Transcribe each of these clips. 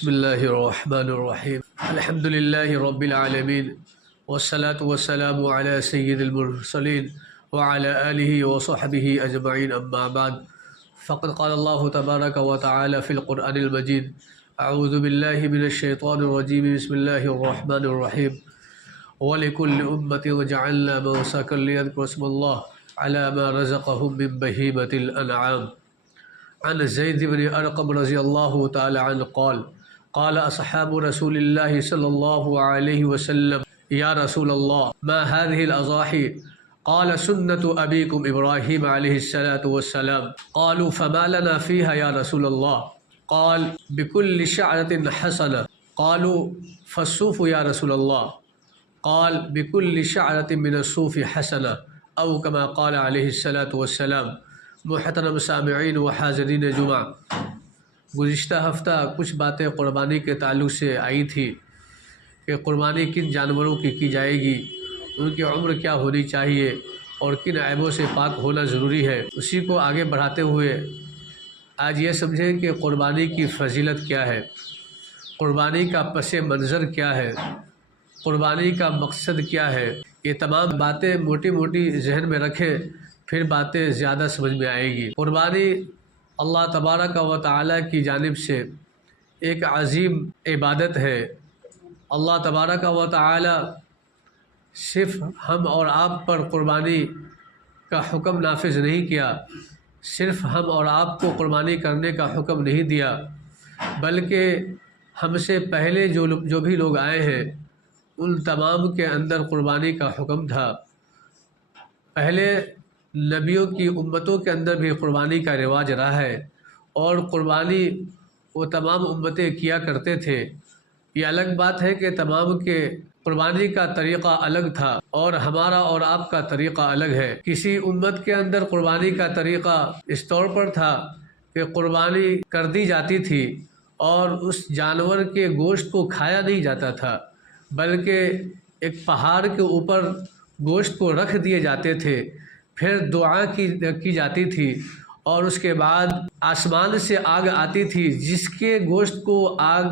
بسم اللہ الرحمن الرحیم الحمد للہ رب العالمین والصلاة والسلام علی سید المرسلین وعلی آلہ وصحبہ اجمعین اما بعد فقد قال اللہ تبارک و تعالی فی القرآن المجید اعوذ باللہ من الشیطان الرجیم بسم اللہ الرحمن الرحیم وَلِكُلِّ أُمَّةٍ جَعَلْنَا مَنسَكًا لِيَذْكُرُوا اسْمَ اللَّهِ عَلَى مَا رَزَقَهُم مِّن بَهِيمَةِ الْأَنْعَامِ عن زید بن ارقم رضی اللہ تعالی عنہ قال اصحاب رسول اللہ صلی اللہ علیہ وسلم یا رسول اللہ ما هذه الاضاحی قال سنة ابیکم ابراہیم علیہ الصلاة والسلام قالوا فما لنا فيها یا رسول اللہ قال بكل شعرة حسنة قالوا فالصوف یا رسول اللہ قال بكل شعرة من الصوف حسنة او كما قال علیہ الصلاة والسلام۔ محترم سامعین و حاضرین جمعہ، گزشتہ ہفتہ کچھ باتیں قربانی کے تعلق سے آئی تھی کہ قربانی کن جانوروں کی جائے گی، ان کی عمر کیا ہونی چاہیے اور کن عیبوں سے پاک ہونا ضروری ہے۔ اسی کو آگے بڑھاتے ہوئے آج یہ سمجھیں کہ قربانی کی فضیلت کیا ہے، قربانی کا پس منظر کیا ہے، قربانی کا مقصد کیا ہے۔ یہ تمام باتیں موٹی موٹی ذہن میں رکھیں، پھر باتیں زیادہ سمجھ میں آئے گی۔ قربانی اللہ تبارک و تعالی کی جانب سے ایک عظیم عبادت ہے۔ اللہ تبارک و تعالی صرف ہم اور آپ پر قربانی کا حکم نافذ نہیں کیا، صرف ہم اور آپ کو قربانی کرنے کا حکم نہیں دیا، بلکہ ہم سے پہلے جو بھی لوگ آئے ہیں ان تمام کے اندر قربانی کا حکم تھا۔ پہلے نبیوں کی امتوں کے اندر بھی قربانی کا رواج رہا ہے اور قربانی وہ تمام امتیں کیا کرتے تھے۔ یہ الگ بات ہے کہ تمام کے قربانی کا طریقہ الگ تھا اور ہمارا اور آپ کا طریقہ الگ ہے۔ کسی امت کے اندر قربانی کا طریقہ اس طور پر تھا کہ قربانی کر دی جاتی تھی اور اس جانور کے گوشت کو کھایا نہیں جاتا تھا، بلکہ ایک پہاڑ کے اوپر گوشت کو رکھ دیے جاتے تھے، پھر دعا کی جاتی تھی اور اس کے بعد آسمان سے آگ آتی تھی جس کے گوشت کو آگ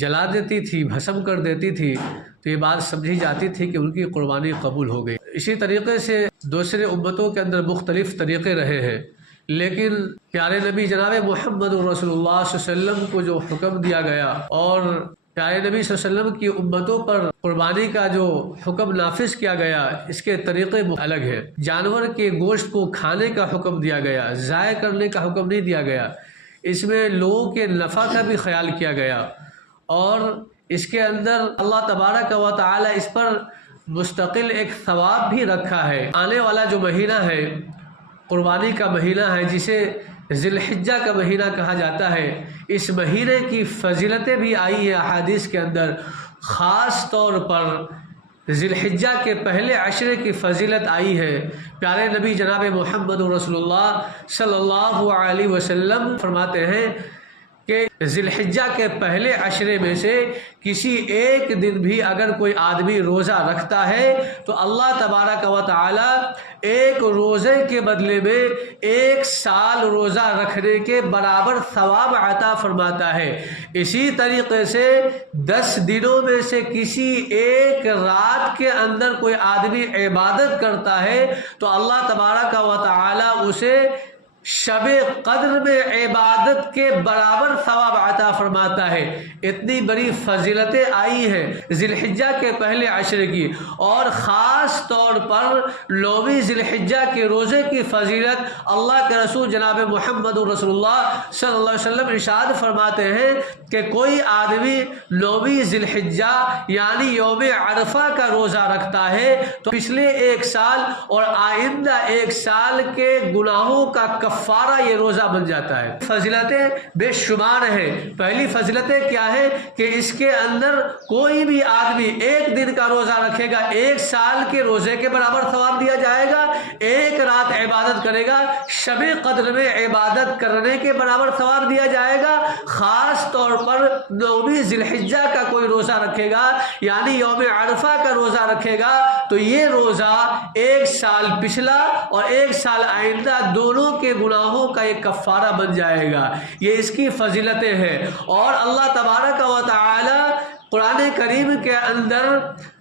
جلا دیتی تھی، بھسم کر دیتی تھی، تو یہ بات سمجھی جاتی تھی کہ ان کی قربانی قبول ہو گئی۔ اسی طریقے سے دوسرے امتوں کے اندر مختلف طریقے رہے ہیں، لیکن پیارے نبی جناب محمد رسول اللہ صلی اللہ علیہ وسلم کو جو حکم دیا گیا اور پیارے نبی صلی اللہ علیہ وسلم کی امتوں پر قربانی کا جو حکم نافذ کیا گیا، اس کے طریقے الگ ہیں۔ جانور کے گوشت کو کھانے کا حکم دیا گیا، ضائع کرنے کا حکم نہیں دیا گیا۔ اس میں لوگوں کے نفع کا بھی خیال کیا گیا اور اس کے اندر اللہ تبارک و تعالی اس پر مستقل ایک ثواب بھی رکھا ہے۔ آنے والا جو مہینہ ہے قربانی کا مہینہ ہے، جسے ذی الحجہ کا مہینہ کہا جاتا ہے، اس مہینے کی فضیلتیں بھی آئی ہیں احادیث کے اندر۔ خاص طور پر ذی الحجہ کے پہلے عشرے کی فضیلت آئی ہے۔ پیارے نبی جناب محمد رسول اللہ صلی اللہ علیہ وسلم فرماتے ہیں کہ ذی الحجہ کے پہلے عشرے میں سے کسی ایک دن بھی اگر کوئی آدمی روزہ رکھتا ہے تو اللہ تبارک و تعالی ایک روزے کے بدلے میں 1 سال روزہ رکھنے کے برابر ثواب عطا فرماتا ہے۔ اسی طریقے سے 10 دنوں میں سے کسی ایک رات کے اندر کوئی آدمی عبادت کرتا ہے تو اللہ تبارک و تعالی اسے شب قدر میں عبادت کے برابر ثواب عطا فرماتا ہے۔ اتنی بڑی فضیلتیں آئی ہیں ذی الحجہ کے پہلے عشرے کی، اور خاص طور پر 9ویں ذی الحجہ کے روزے کی فضیلت اللہ کے رسول جناب محمد رسول اللہ صلی اللہ علیہ وسلم ارشاد فرماتے ہیں کہ کوئی آدمی 9ویں ذی الحجہ یعنی یوم عرفہ کا روزہ رکھتا ہے تو پچھلے 1 سال اور آئندہ 1 سال کے گناہوں کا کفارہ یہ روزہ بن جاتا ہے۔ فضیلتیں بے شمار ہیں۔ پہلی فضیلتیں کیا ہے کہ اس کے اندر کوئی بھی آدمی 1 دن کا روزہ رکھے گا 1 سال کے روزے کے برابر ثواب دیا جائے گا، 1 رات عبادت کرے گا شب قدر میں عبادت کرنے کے برابر ثواب دیا جائے گا۔ خاص طور پر 9ویں ذی الحجہ کا کوئی روزہ رکھے گا یعنی یوم عرفہ کا روزہ رکھے گا تو یہ روزہ 1 سال پچھلا اور 1 سال آئندہ دونوں کے گناہوں کا ایک کفارہ بن جائے گا. یہ اس کی فضیلتیں ہیں. اور اللہ تبارک و تعالی قرآن کریم کے اندر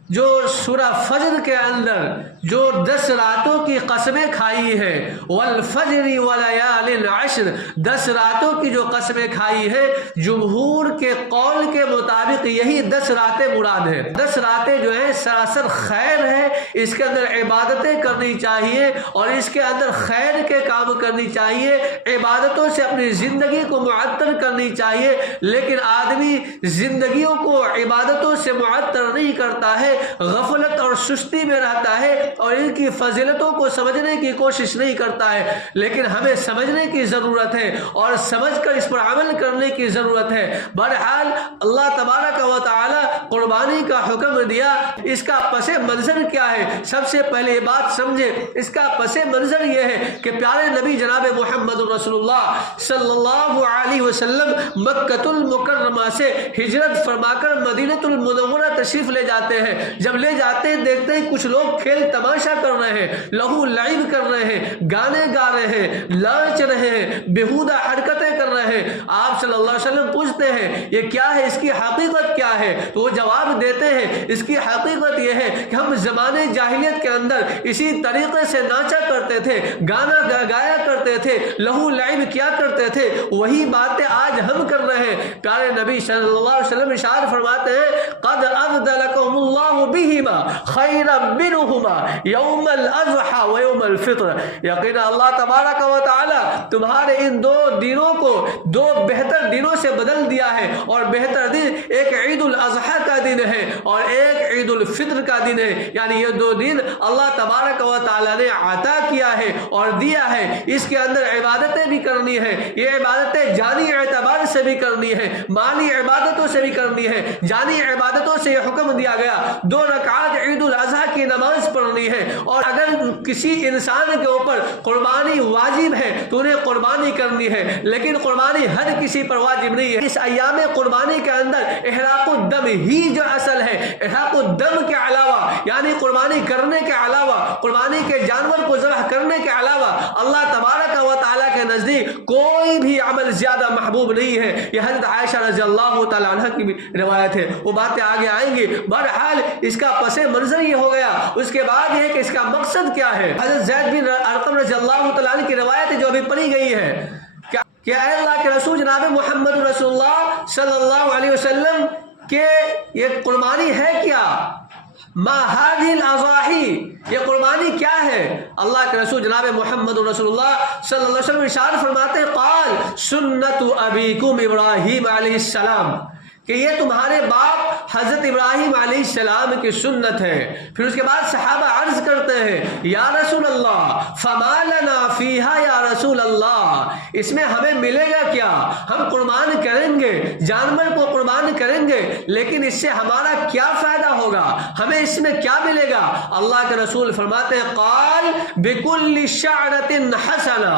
جو سورہ فجر کے اندر جو 10 راتوں کی قسمیں کھائی ہیں، والفجر ولیال عشر، 10 راتوں کی جو قسمیں کھائی ہیں، جمہور کے قول کے مطابق یہی 10 راتیں مراد ہیں. 10 راتیں جو ہیں سراسر خیر ہے. اس کے اندر عبادتیں کرنی چاہیے اور اس کے اندر خیر کے کام کرنی چاہیے، عبادتوں سے اپنی زندگی کو معطر کرنی چاہیے. لیکن آدمی زندگیوں کو عبادتوں سے معطر نہیں کرتا ہے، غفلت اور سستی میں رہتا ہے اور ان کی فضیلتوں کو سمجھنے کی کوشش نہیں کرتا ہے. لیکن ہمیں سمجھنے کی ضرورت ہے اور سمجھ کر اس پر عمل کرنے کی ضرورت ہے. بہرحال اللہ تبارک و تعالی قربانی کا حکم دیا. اس کا پس منظر کیا ہے؟ سب سے پہلے یہ بات سمجھے. اس کا پس منظر یہ ہے کہ پیارے نبی جناب محمد رسول اللہ صلی اللہ علیہ وسلم مکۃ المکرمہ سے ہجرت فرما کر مدینۃ المنورہ تشریف لے جاتے ہیں. جب لے جاتے ہیں دیکھتے ہیں کچھ لوگ کھیل تماشا کر رہے ہیں، لہو لعب کر رہے ہیں، گانے گا رہے ہیں، ناچ رہے ہیں، بیہودہ حرکتیں کر رہے ہیں. آپ صلی اللہ علیہ وسلم پوچھتے ہیں یہ کیا ہے، اس کی حقیقت کیا ہے؟ تو وہ جواب دیتے ہیں اس کی حقیقت یہ ہے کہ ہم زمانے جاہلیت کے اندر اسی طریقے سے ناچا کرتے تھے، گانا گایا کرتے تھے، لہو لعب کیا کرتے تھے، وہی باتیں آج ہم کر رہے ہیں. پیارے نبی صلی اللہ علیہ وسلم ارشاد فرماتے ہیں قد ابدلکم اللہ بہما خیرا منہما یوم الاضحی و یوم الفطر. یقینا اللہ تبارک و تعالی تمہارے ان 2 دنوں کو 2 بہتر دنوں سے بدل دیا ہے. اور بہتر دن ایک عید الاضحی کا دن ہے اور ایک عید الفطر کا دن ہے. یعنی یہ 2 دن اللہ تبارک و تعالی نے عطا کیا ہے اور دیا ہے. اس کے اندر عبادتیں بھی کرنی ہے. یہ عبادتیں جانی اعتبار سے بھی کرنی ہے، مالی عبادتوں سے بھی کرنی ہے. جانی عبادتوں سے یہ حکم دیا گیا 2 رکعات عید الاضحی کی نماز پڑھنی ہے. اور اگر کسی انسان کے اوپر قربانی واجب ہے تو انہیں قربانی کرنی ہے، لیکن قربانی ہر کسی پر واجب نہیں ہے. اس ایام قربانی کے اندر احراق الدم ہی جو اصل ہے. احراق الدم کے علاوہ یعنی قربانی کرنے کے علاوہ، قربانی کے جانور کو ذبح کرنے کے علاوہ اللہ تبارک و تعالیٰ کے نزدیک کوئی بھی عمل زیادہ محبوب نہیں ہے. یہ حضرت عائشہ رضی اللہ تعالیٰ عنہ کی بھی روایت ہے، وہ باتیں آگے آئیں گی. بہرحال اس کا پس منظر یہ ہو گیا. اس کے بعد یہ کہ اس کا مقصد کیا ہے. حضرت زید بن ارقم رضی اللہ تعالیٰ عنہ کی روایت جو ابھی پڑھی گئی ہے کہ اے اللہ کے رسول جناب محمد رسول اللہ صلی اللہ علیہ وسلم کہ یہ قربانی ہے کیا؟ ما هذه الاضاحی، یہ قربانی کیا ہے؟ اللہ کے رسول جناب محمد رسول اللہ صلی اللہ علیہ وسلم ارشاد فرماتے ہیں قال سنت ابیکم ابراہیم علیہ السلام، کہ یہ تمہارے باپ حضرت ابراہیم علیہ السلام کی سنت ہے. پھر اس کے بعد صحابہ عرض کرتے ہیں یا رسول اللہ فما لنا فیہا یا رسول اللہ، اس میں ہمیں ملے گا کیا؟ ہم قربان کریں گے، جانور کو قربان کریں گے، لیکن اس سے ہمارا کیا فائدہ ہوگا؟ ہمیں اس میں کیا ملے گا؟ اللہ کے رسول فرماتے ہیں قال بکل شعرۃ حسنہ،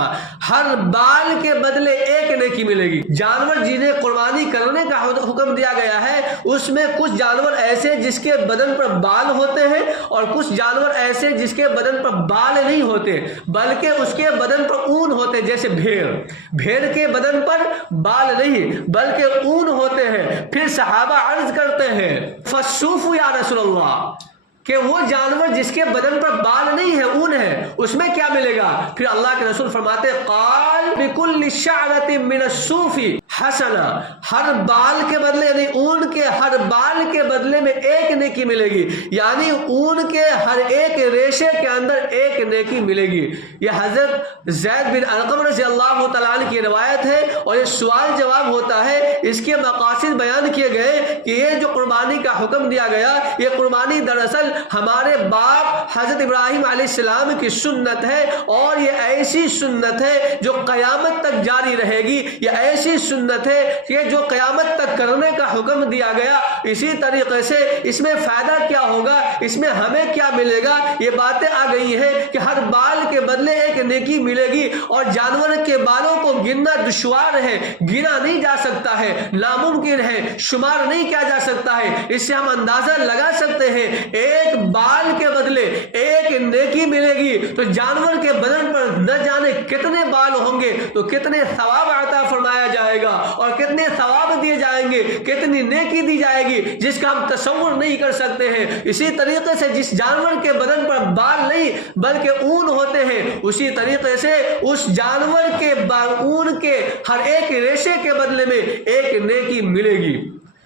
ہر بال کے بدلے ایک نیکی ملے گی. جانور جنہیں قربانی کرنے کا حکم دیا گیا ہے اس میں کچھ جانور ایسے جس کے بدن پر بال ہوتے ہیں اور کچھ جانور ایسے جس کے بدن پر بال نہیں ہوتے بلکہ اس کے بدن پر اون ہوتے، جیسے بھیڑ کے بدن پر بال نہیں بلکہ اون ہوتے ہیں. پھر صحابہ عرض کرتے ہیں فالصوف یا رسول اللہ، کہ وہ جانور جس کے بدن پر بال نہیں ہے، اون ہے، اس میں کیا ملے گا؟ پھر اللہ کے رسول فرماتے قال بكل شعرة من الصوف حسنہ، ہر بال کے بدلے یعنی اون کے ہر بال کے بدلے میں ایک نیکی ملے گی. یعنی اون کے ہر ایک ریشے کے اندر ایک نیکی ملے گی. یہ حضرت زید بن ارقم رضی اللہ تعالیٰ عنہ کی روایت ہے اور یہ سوال جواب ہوتا ہے. اس کے مقاصد بیان کیے گئے کہ یہ جو قربانی کا حکم دیا گیا، یہ قربانی دراصل ہمارے باپ حضرت ابراہیم علیہ السلام کی سنت ہے اور یہ ایسی سنت ہے جو قیامت تک جاری رہے گی. یہ ایسی سنت ہے کہ جو قیامت تک کرنے کا حکم دیا گیا، اسی طریقے سے اس میں فائدہ کیا ہوگا، اس میں ہمیں کیا ملے گا، یہ باتیں آ گئی ہیں کہ ہر بال کے بدلے ایک نیکی ملے گی، اور جانور کے بالوں کو گننا دشوار ہے، گنا نہیں جا سکتا ہے، ناممکن ہے، شمار نہیں کیا جا سکتا ہے۔ اس سے ہم اندازہ لگا سکتے ہیں ایک بال کے بدلے ایک نیکی ملے گی تو جانور کے بدن پر نہ جانے کتنے بال ہوں گے، تو کتنے ثواب عطا فرمایا جائے گا اور کتنے ثواب دیے جائیں گے، کتنی نیکی دی جائے گی جس کا ہم تصور نہیں کر سکتے ہیں۔ اسی طریقے سے جس جانور کے بدن پر بال نہیں بلکہ اون ہوتے ہیں، اسی طریقے سے اس جانور کے اون کے ہر ایک ریشے کے بدلے میں ایک نیکی ملے گی۔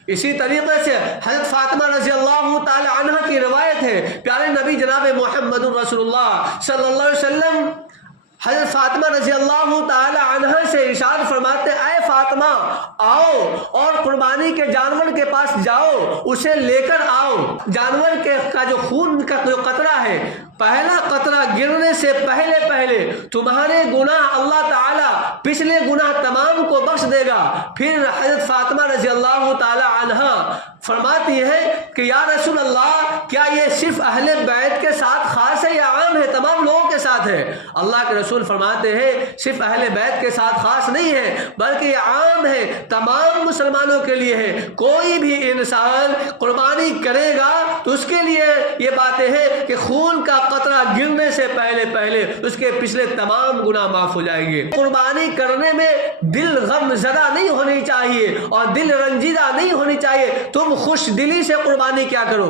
اسی طریقے سے حضرت فاطمہ رضی اللہ تعالی عنہ کی روایت ہے، پیارے نبی جناب محمد رسول اللہ صلی اللہ علیہ وسلم حضرت فاطمہ رضی اللہ تعالی عنہ سے ارشاد فرماتے، اے فاطمہ آؤ اور قربانی کے جانور کے پاس جاؤ، اسے لے کر آؤ۔ جانور کا جو خون کا جو قطرہ ہے، پہلا قطرہ گرنے سے پہلے تمہارے گناہ اللہ تعالیٰ پچھلے گناہ تمام کو بخش دے گا۔ پھر حضرت فاطمہ رضی اللہ تعالی عنہ فرماتی ہے کہ یا رسول اللہ، کیا یہ صرف اہل بیت کے ساتھ خاص ہے یا عام ہے، تمام لوگوں کے ساتھ ہے؟ اللہ کے رسول فرماتے ہیں صرف اہل بیت کے ساتھ خاص نہیں ہے بلکہ یہ عام ہے، تمام مسلمانوں کے لیے ہے۔ کوئی بھی انسان قربانی کرے گا تو اس کے لیے یہ باتیں ہیں کہ خون کا قطرہ گرنے سے پہلے اس کے پچھلے تمام گناہ معاف ہو جائیں گے۔ قربانی کرنے میں دل غم زدہ نہیں ہونی چاہیے اور دل رنجیدہ نہیں ہونی چاہیے۔ تم خوش دلی سے قربانی کیا کرو،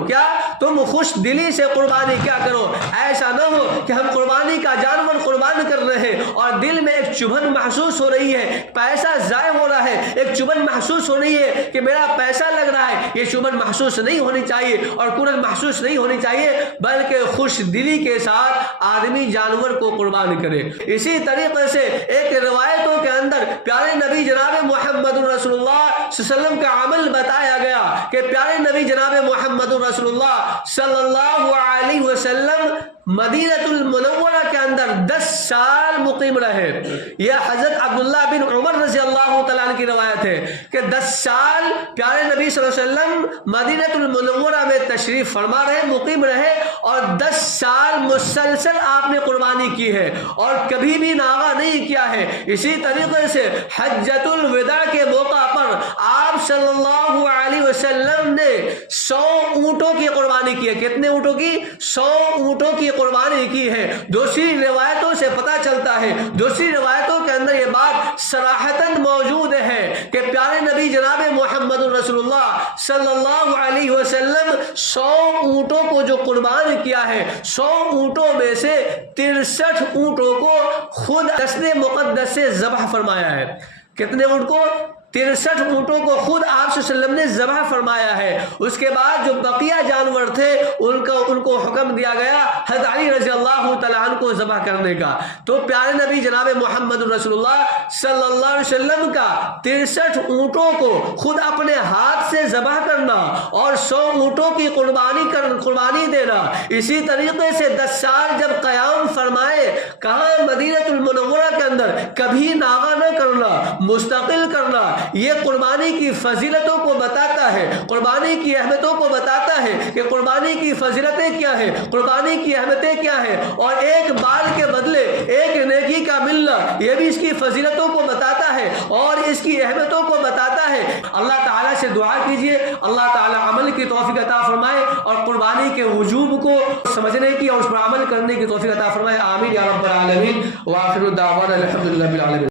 تم خوش دلی سے قربانی کیا کرو۔ ایسا نہ ہو کہ ہم قربانی کا جانور قربان کر رہے ہیں اور دل میں ایک چبھن محسوس ہو رہی ہے، پیسہ ضائع ہو رہا ہے، ایک چبھن محسوس ہو رہی ہے کہ میرا پیسہ لگ رہا ہے۔ یہ چبھن محسوس نہیں ہونی چاہیے اور کنن محسوس نہیں ہونی چاہیے، بلکہ خوش دلی کے ساتھ آدمی جانور کو قربان کرے۔ اسی طریقے سے ایک روایتوں کے اندر پیارے نبی جناب محمد رسول اللہ صلی اللہ علیہ وسلم کا عمل بتایا گیا کہ پیارے نبی جناب محمد رسول اللہ صلی اللہ علیہ وسلم مدینہ المنورہ کے اندر 10 سال مقیم رہے۔ یہ حضرت عبداللہ بن عمر رضی اللہ تعالیٰ عنہ کی روایت ہے کہ 10 سال پیارے نبی صلی اللہ علیہ وسلم مدینہ المنورہ میں تشریف فرما رہے، مقیم رہے، اور 10 سال مسلسل آپ نے قربانی کی ہے اور کبھی بھی ناغہ نہیں کیا ہے۔ اسی طریقے سے حجۃ الوداع کے موقع پر آپ صلی اللہ علیہ وسلم نے 100 اونٹوں کی قربانی کی ہے۔ کتنے اونٹوں کی؟ 100 اونٹوں کی قربانی کی ہے۔ دوسری روایتوں سے پتہ چلتا ہے، دوسری روایتوں کے اندر یہ بات صراحتاً موجود ہے کہ پیارے نبی جناب محمد رسول اللہ صلی اللہ علیہ وسلم 100 اونٹوں کو جو قربان کیا ہے، 100 اونٹوں میں سے 63 اونٹوں کو خود دست مقدس سے ذبح فرمایا ہے۔ کتنے اونٹ کو؟ 63 اونٹوں کو خود آپ صلی اللہ علیہ وسلم نے ذبح فرمایا ہے۔ اس کے بعد جو بقیہ جانور تھے ان کو حکم دیا گیا حضرت علی رضی اللہ تعالیٰ عنہ کو ذبح کرنے کا۔ تو پیارے نبی جناب محمد رسول اللہ صلی اللہ علیہ وسلم کا 63 اونٹوں کو خود اپنے ہاتھ سے ذبح کرنا اور 100 اونٹوں کی قربانی دینا، اسی طریقے سے 10 سال جب قیام فرمائے، کہاں مدینہ المنورہ کے اندر کبھی ناغہ نہ کرنا، مستقل کرنا، یہ قربانی کی فضیلتوں کو بتاتا ہے، قربانی کی اہمیتوں کو بتاتا ہے کہ قربانی کی فضیلتیں کیا ہیں، قربانی کی اہمیتیں کیا ہیں، اور ایک بال کے بدلے ایک نیکی کا ملنا یہ بھی اس کی فضیلتوں کو بتاتا ہے اور اس کی اہمیتوں کو بتاتا ہے۔ اللہ تعالیٰ سے دعا کیجئے اللہ تعالیٰ عمل کی توفیق عطا فرمائے اور قربانی کے وجوب کو سمجھنے کی اور اس پر عمل کرنے کی توفیق عطا فرمائے۔ آمین یا رب العالمین۔ وآخر دعوانا الحمدللہ رب العالمین۔